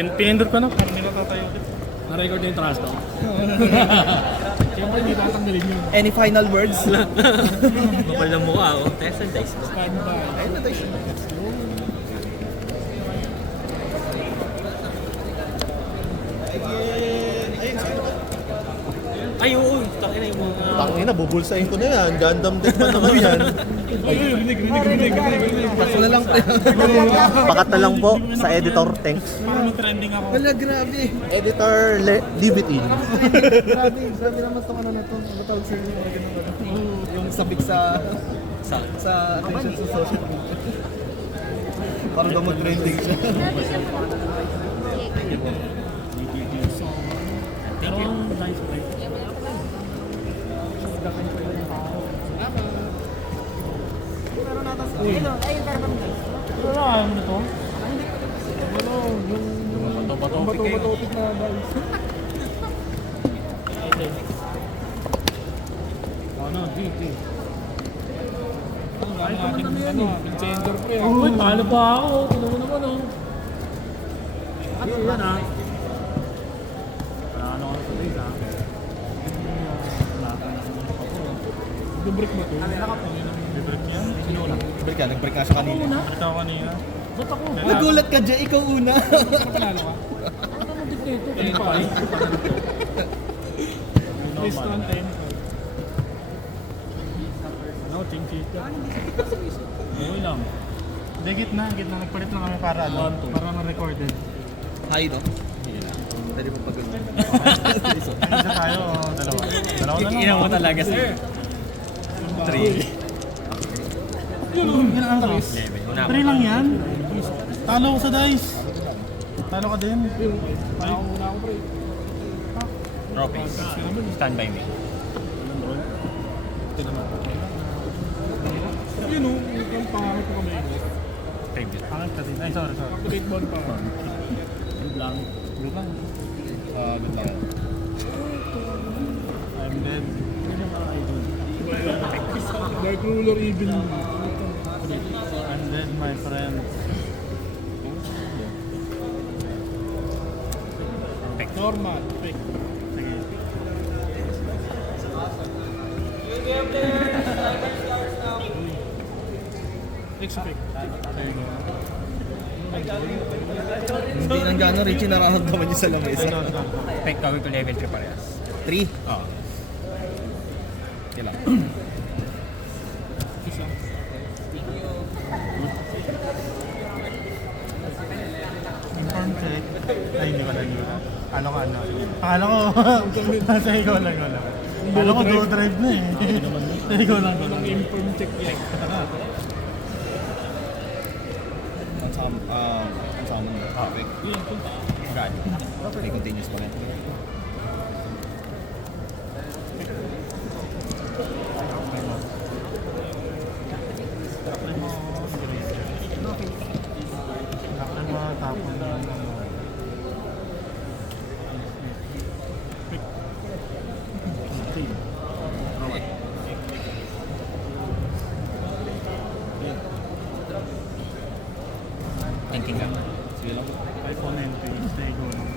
Pinindot ko na, parang nilatayo ulit. Na-record yung trash talk. Siyempre, hindi tatanggalin yun. Any final words? Kapal ng mukha ako. Test and dice. Stand by. Ayun na tayo. Ay, oo. Takin na yung mga... Tangina, bubulsahin ko na yan. Gundam deck pa naman yan. Rinig. Paso na lang. Pakat na lang po sa editor. Thanks. Parang trending ako. Wala, grabe. Editor, leave it in. Grabe naman itong ano na to. Ano tawag sa inyo? Yung sabik sa attention sa social media. Para daw mag-trending siya. Pero nice play. Wala, ano na to? Ano, yung bato-bato-pick na guys. Ano, GT. Ang ating ano, Vincender pre. Uy, talo pa ako. Tignan mo naman oh. Ano yan ah? Ano ako sa days ah? Nag-break ba ito? Nag-break yan? Sino lang? Break ka, nag-break ka siya kanina. Break ako kanina. Ba't ako? Nagulat ka dyan, ikaw una. Panalo ka? Ano mo dito? Kaya pa eh. List 110. No, ching-chika. Okay lang. Hindi, gitna. Nagpalit lang kami para ano. Para na-recorded. Hi, no? Pwede mo pag-gano'n. Isa tayo, dalawa. Dalawa na lang. Ina mo talaga, sir. 3. Yun ang Chris. 3 lang yan. Talo ko sa dice. Talo ka din. Una ako pre. Trophies. Stand by me. Yun o, yung pangarap ko kami. Tribute. Pangarap ka din. Ay, sorry. Update ball pa. Good lang. Good lang. Good lang. I'm dead. Dark Ruler even. I'm dead, my friend. Normal. Pick. Sige. Expect. Hindi nang gano'n, Richie, nararamdaman niyo sa lamesa. Pick gawin ko level 3 parehas. 3. Oo. Kailan? Isa. Inform check. Ay, hindi ko lang yun. Ano ka, ano? Akala ko, sa ikaw lang. Akala ko, do drive na eh. Sa ikaw lang. Inform check yan. Ang sama mo. Okay. Yun, punta. Gani. May continuous pa rin. Tapos na Thinking lang. Sige lang. iPhone entry, stay go lang.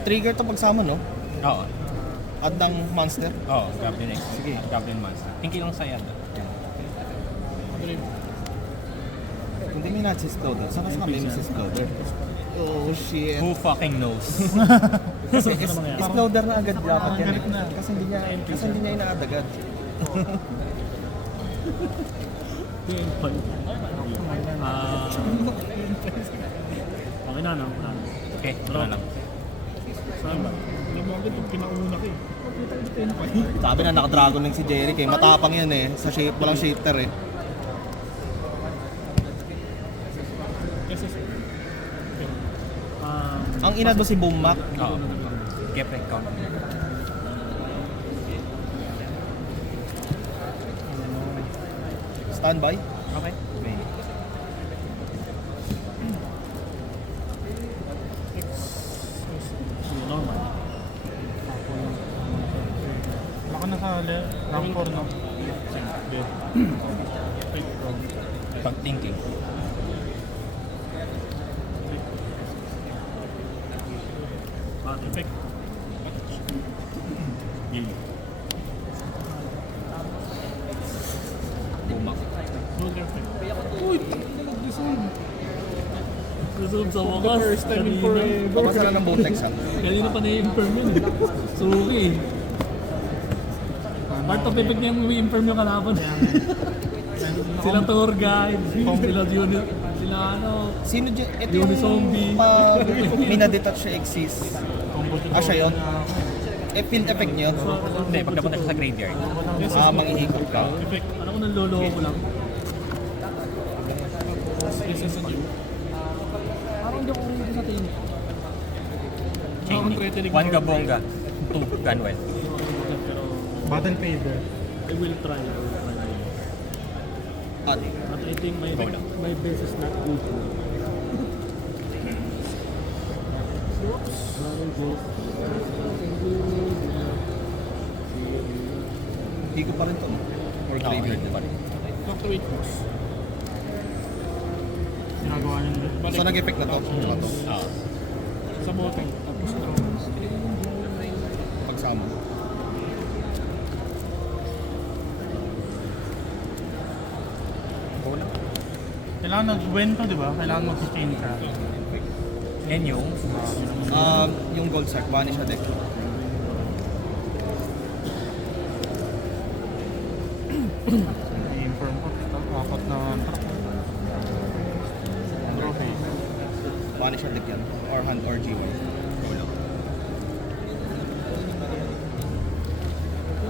Trigger to pagsama, no? Oo. Add ng monster. Oo, Goblin X. Sige. Goblin Monster. Thinking lang sa'yo. Hindi may Nazis Exploder. Saan ka sa kami Mrs. Exploder? Oh, shit. Who fucking knows? Kasi Exploder na agad dapat yan. galit na. Kasi hindi niya ina-add agad. Okay na, no? Okay, wala lang. Saan ba? Alam mo agad yung pinauna ko eh. Sabi na naka-dragon lang si Jerry kay matapang yan eh. Sa shape, walang shifter eh. Ang inad mo si Boommak. Oo. Get back count. Standby. Okay. Okay. Normal. na sa rank 4, no? Pag thinking. Effect. Bumak. Shoulder effect. Uy! Nag-resolve. Resolve sa wakas. First time in forever. Baka sila ng Botex ha. Kanina pa na-i-imperm yun. Suki. Part of effect niya yung i-imperm yung kalaban. Sila tour guide. Sila unit. Sila ano. Sino dyan? Ito Yung yung zombie. pag minadetach siya exist. Siya yun? Eh, field effect niyo? Hindi, pag napunta siya sa graveyard. Mangihikot ka. Effect. Alam ko nang lolo ko lang. SS and you. Parang hindi ako rin sa tingin. Chain. 1 Gabonga. 2 Gunwell. Pero Battle Fader. I will try. At But I think Go lang. my best is not good. higop pa rin to, no? Or graveyard. pa rin. Fluctuate moves. Ginagawa niyo nila. So nag-effect na to? Ano to? Sa bottom. Tapos draw. Pagsama. Go lang. Kailangan nag-win to, di ba? Kailangan mag-chain ka. Yan yung Yung gold sack, banish na deck. I-inform ko. Apat na truck. Draw face. Banish na deck yan. Or hand or GY. go lang.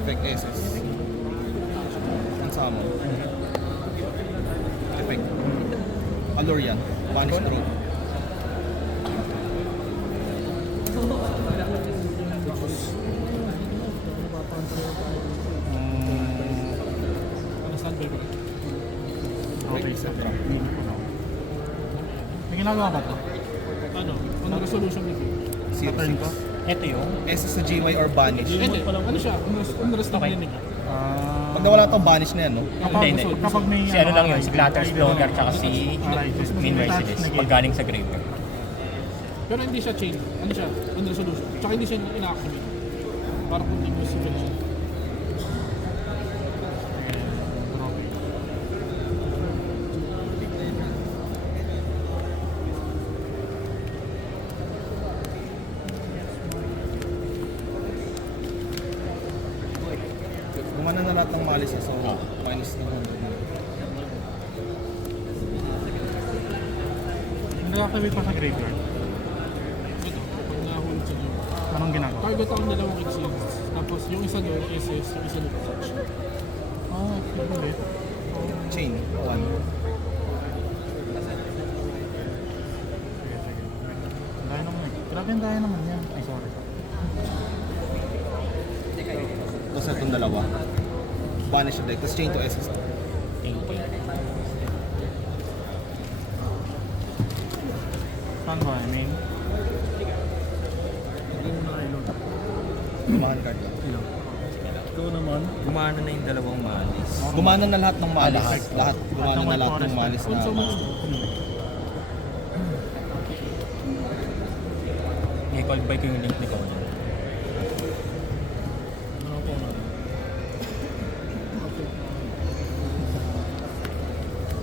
Effect SS. Ang summon. Effect. Allure yan. Banish through. Understand ba? Draw face. Hindi ko na. May ginagawa ba to? Ano? Ano resolution nito? Sa turn ko? Ito yung SS sa GY or banish. Hindi. Ano siya? Unrest Okay. din nila. Pag nawala to, banish na yan, no? Hindi. Kapag may si ano lang yun, si Clatter's Blocker tsaka si Min Mercedes. Pag galing sa graveyard. Pero hindi siya chain. Ano siya? Unresolution. Tsaka hindi siya ina-activate. Para continuous siya siya. Gumana na lahat ng malis so minus na 100. Nag-activate pa sa graveyard. Ito. Pag nahulog sa niyo. Anong ginagawa? Target ang dalawang exceeds. Tapos yung isa doon, SS, yung isa doon, such. Ulit. Chain, 1. Sige, sige. Dahil naman eh. Grabe yung dahil naman yan. Ay, sorry. Tapos itong dalawa. Banish na deck. Tapos chain to SS. Saan ba? I mean, Gumahan card lang. Ikaw naman. Gumana na yung dalawang manis. Gumana na lahat ng malis. Lahat. Gumana na lahat ng malis na. Kung mo. I-call by ko yung link ni Conan. Ano po na?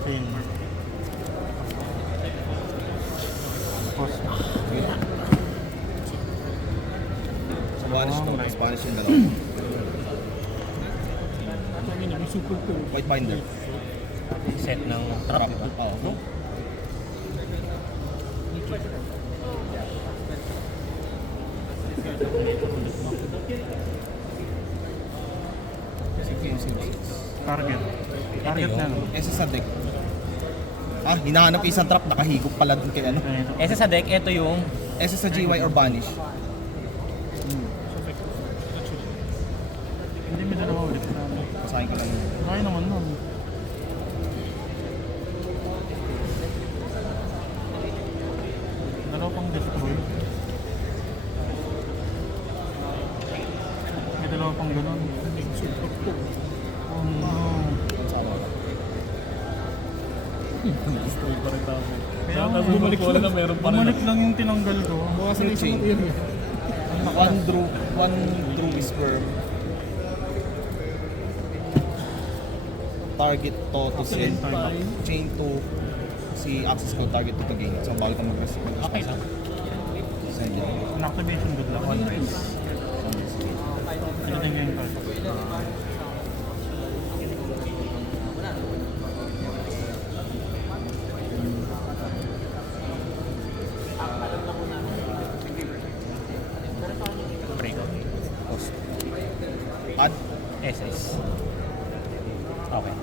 chain mark. Tapos, So banish to. Tapos banish yung dalawa. Sabi niya, may super cool. White binder. Set ng trap, diba? Oo. target. Target na, no? SS sa deck. Hinahanap yung isang trap. Nakahigop pala dun kay ano. Ganito. Esa sa deck, ito yung SS sa GY or banish. Hindi may dalawa ulit sa amin. Basahin ko lang yun. Kaya naman nun. Dalawa pang destroy. May dalawa pang ganun. Destroy pa rin tao. Kaya Tapos bumalik ko na meron pa rin. Bumalik lang yung tinanggal ko. Bukas na chain. One Drew Whisper. Target to send. Chain to si access ko target to gain. So bawal ka mag-receive. Okay lang. Send it. An activation good luck. One race. Ano din yung card? Breakout. Post. Add. SS. Okay.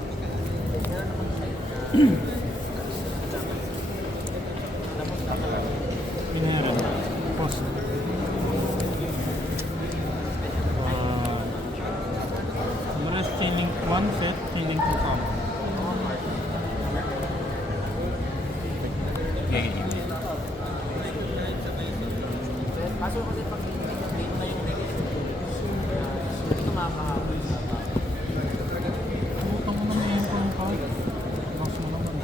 Pinero. Post. Rest chaining one set, chaining two common. Okay, game. Putang mo na may info ka. Lost mo naman.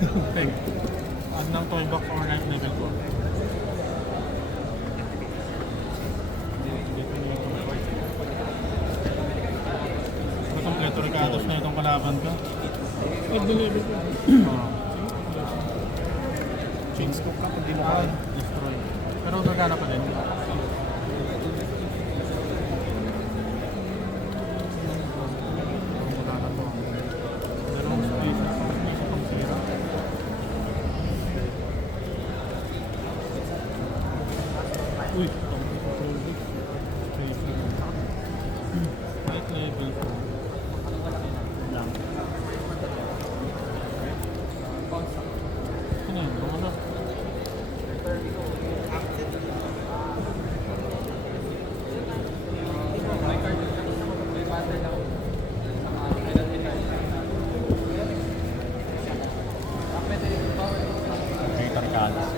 Okay. Add ng toy box or right level 4. Kompleto recados na itong kalaban ko. At deliver ko. Chain scope ka kung di mo Ah, kaya. destroy. Pero gagana pa din. Gagana po. Dalawang spaces. May isa pang zero. Uy, Right level 4. Lang. Ano yun? Wala. Breakout Carlos.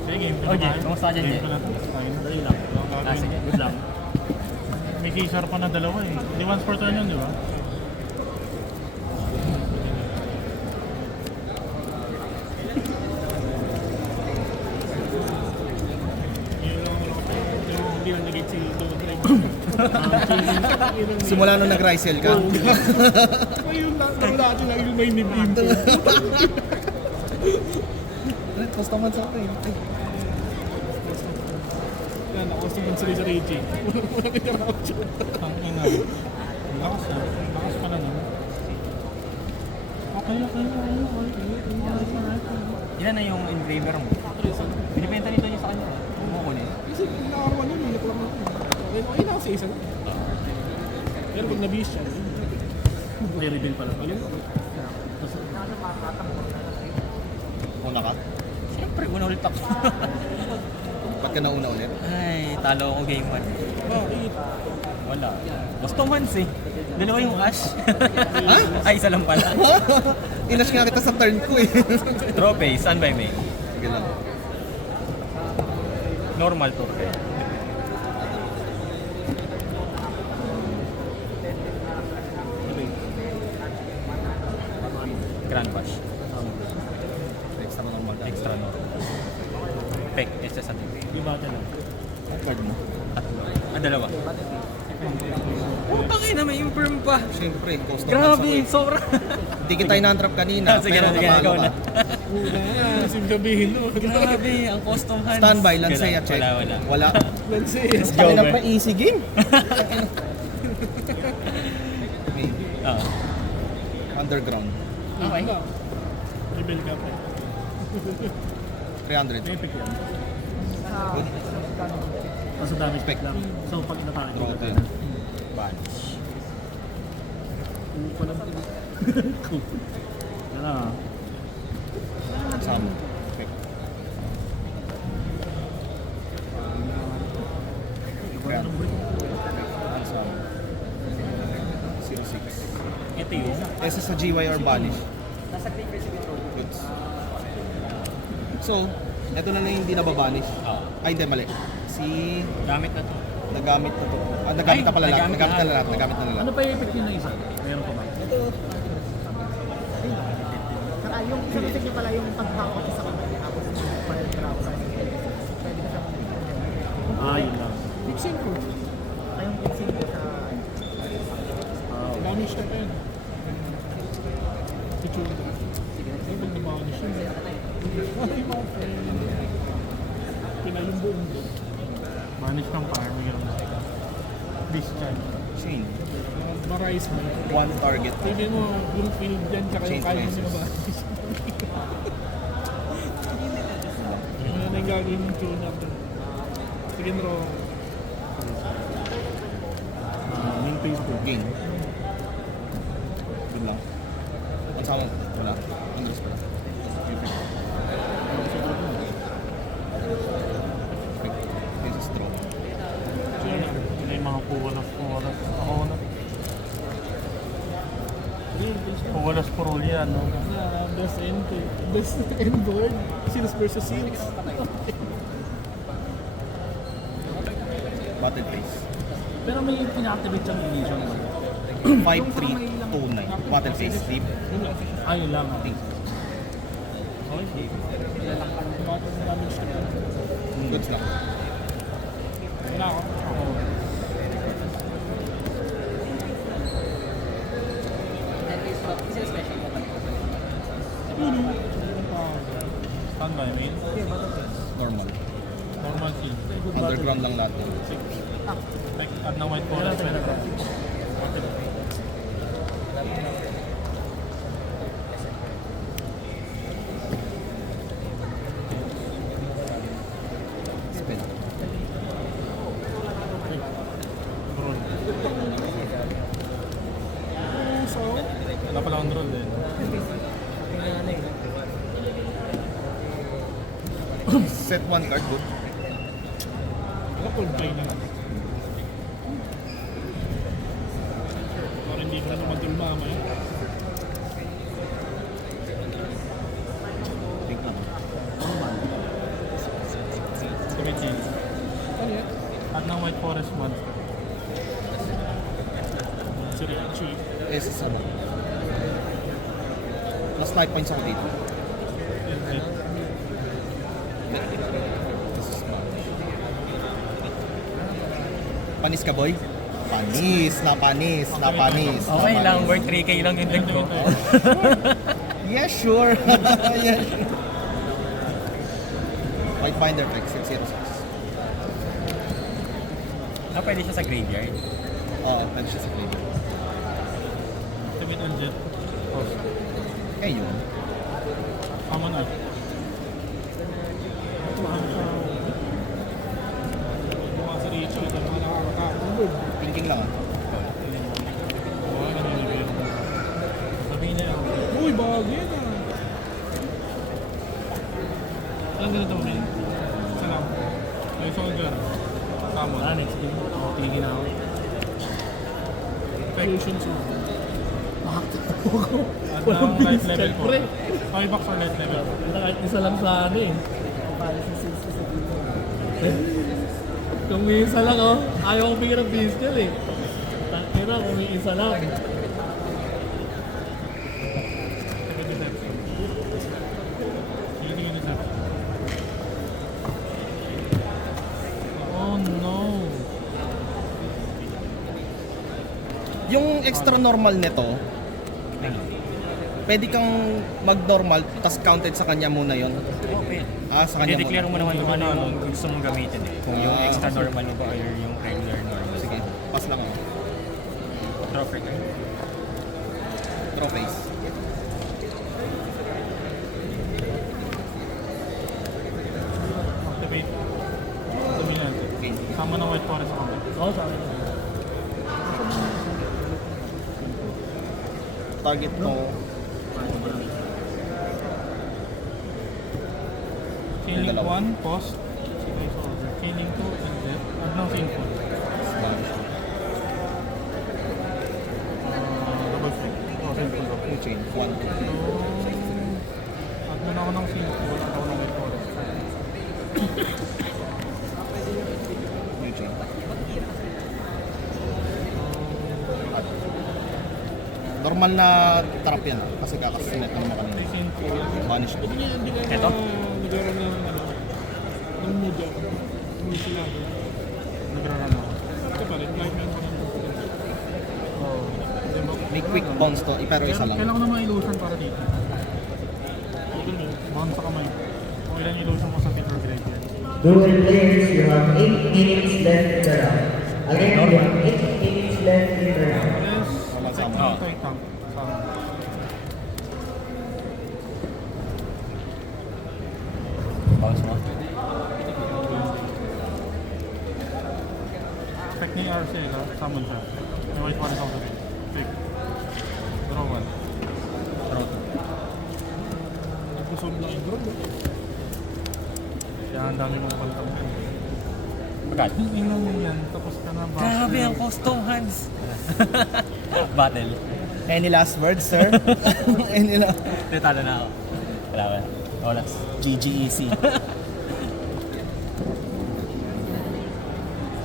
Sige, game ko na Okay, tayo. kamusta dyan, Game Jay? ko na to. Ayun na. Dali lang. Ah, sige. Good lang. May Caesar pa na dalawa eh. Di once per turn yun, di ba? hindi lang nag-get si Don't Drive. Simula nung nag-Rysel ka. Ayun lang, ang dati lang yung may nibim ko. Customer sa akin. Ay, Yan, ako sa Reggie. Wala nag-route siya. Ang ina. Lakas na. Lakas pa na naman. Okay. Ilan na yung engraver mo? Binibenta nito niya sa kanya. Kumukunin. Kasi nakakaroon yun, hindi ko lang ako. Okay na ako sa isa. Pero pag nabis siya, may reveal pa lang. Ayun. una ka? Siyempre, una ulit ako. Ba't ka nauna ulit? Ay, talo ako game 1. Bakit? Wala. Gusto months eh. Dalawa yung ash. Ay, isa lang pala. Inash nga kita sa turn ko eh. Trophy, stand by me. Sige lang. Normal trophy. Grand bash. Extra mo ng mag Extra normal. Pek, isa sa TV. Di ba lang? card mo. Dalawa. Putang ina, may imperm pa. Siyempre, cost ng Grabe, sobra. Hindi kita inantrap kanina. Sige pero na, sige na, natalo ikaw ka. na. Sim gabihin no. Grabe, ang custom hands. Standby, Lancia check. Wala. Wala. Lances. Go, Kami na be. pa easy game. Okay. Oo. Underground. Okay. Rebel ka pa. 300. Epic yan. Good. Kaso damage Spec. lang. So pag inatake Draw ko. 10. Banish. Ko lang. Cool. Yan na. Sam. Spec. Sam. 06. Ito yun. SS sa GY or Banish. Goods. So, Ito na lang yung hindi nababanish. Ay, hindi, mali. Si... Gamit na to. Nagamit na to. Ah, nagamit na pala lahat. nagamit Nagamit na na lahat. lahat. Nagamit na lahat. Ano pa yung effect niya na isa? Meron pa ba? Saka yung sabihin niya pala yung paghawak sa kamay tapos pag-drop sa pwede ka sa Yun lang. Fixing ko. ay yung fixing ko sa Damage na pen. Itsura. Ay, pag nabanish yun. Ay, mga friend. Pinayong buong doon. Vanish ng fire, may gano'n. Discharge. Chain. Marais mo. One target. Sabi mo, yung field dyan, tsaka yung Change kaya prices. nyo ba? Ano na yung gagawin ng tune up doon? Sige, bro. Main phase po. Gain. Good lang. Ang sama mo? Wala. English pala. This is draw. May mga puwalas. Ako na. Puwalas po roll yan, no? Best end board. Seals versus Seals. Battle phase. Pero may pina-activate siyang illusion ba? 5-3-2-9. Battle phase. Deep. Ayun lang. Think. Battle damage na yun. Goods lang. Wala ako. Saan ba, main? Normal. Normal scene. Underground lang lahat. Like, add ng white forest. Spin. Roll. So, Wala pala akong roll eh. Set one card. Good. cold play na lang. Para hindi ka na mag-draw mamaya. Think lang. Tumitin. Ano yan? At ng White Forest monster. Si Riachi. Eh, sa ano. Plus life points ako dito. Panis ka, boy? Panis, na panis, na panis. na Okay lang, panis. worth 3k lang yung deck ko. Yeah, sure. Yeah, sure. White Binder Trek, 606. Ah, pwede siya sa graveyard. Oo, pwede siya sa graveyard. Activate ang jet. Pause. Eh, yun. Common art. Mukha si Riachi. Ito mga nakakatakot. Thinking lang ah. Oo, ano yung level. Sabihin niya ako. Uy, bagay na. Alam ganito mo rin. Salam. May soldier. Common. next game. Oo, tingin na ako. Fusion Sword. At ng life level ko. 5 bucks or life level ko. Kahit isa lang sa ano eh. Kung may isa lang oh, ayaw ko bigyan ng pistol eh. Tangina kung may isa lang. Activate deception. Healing deception. Oh no. Yung extra normal nito, pwede kang mag-normal, tas counted sa kanya muna yon. Okay. Ah, sa kanya I-declare muna. mo naman yung ano yung gusto mong gamitin eh. Kung yung Ah, extra sige. normal mo ba or yung regular normal. Sige, pass lang ako. Draw for card. Draw face. Activate. Dominante. Okay. Sama ng White Forest ako. Oo, sa akin. Target mo, Killing Dalawa. 1, cost. Sige, soldier. Killing 2, and death. Add ng sinful. smash. Double strike. Oh, sinful daw. Two chain, 1, 2. So, add mo na ako ng sinful. Add ako ng White Forest. Normal na trap yan kasi kakasinet naman kanina. Vanish ko. Eto? Nagkaroon ng media. Hindi sila. Nagraran ako. Ito pa rin, kahit meron ka ng Oo. Di ba? May quick bounce to, pero isa lang. Kailangan ko naman illusion para dito. Bounce sa kamay. Kung ilan illusion ko sa Peter Grade yan. Dual players, you have 8 minutes left in the round. Again, you have 8 minutes left in the round. Yes. Technique ay tank. Sama. Bounce mo. Technique RC ka. Summon siya. May white one sa ulit. Pick. Draw one. nagkusog lang yung drone. Kaya ang dami mong pantang. Magkat. Tingnan mo yan. Tapos ka na ba? Grabe ang custom hands. Battle. Any last words, sir? Any last... Natalo na ako. Wala ba? Wala. GGEC.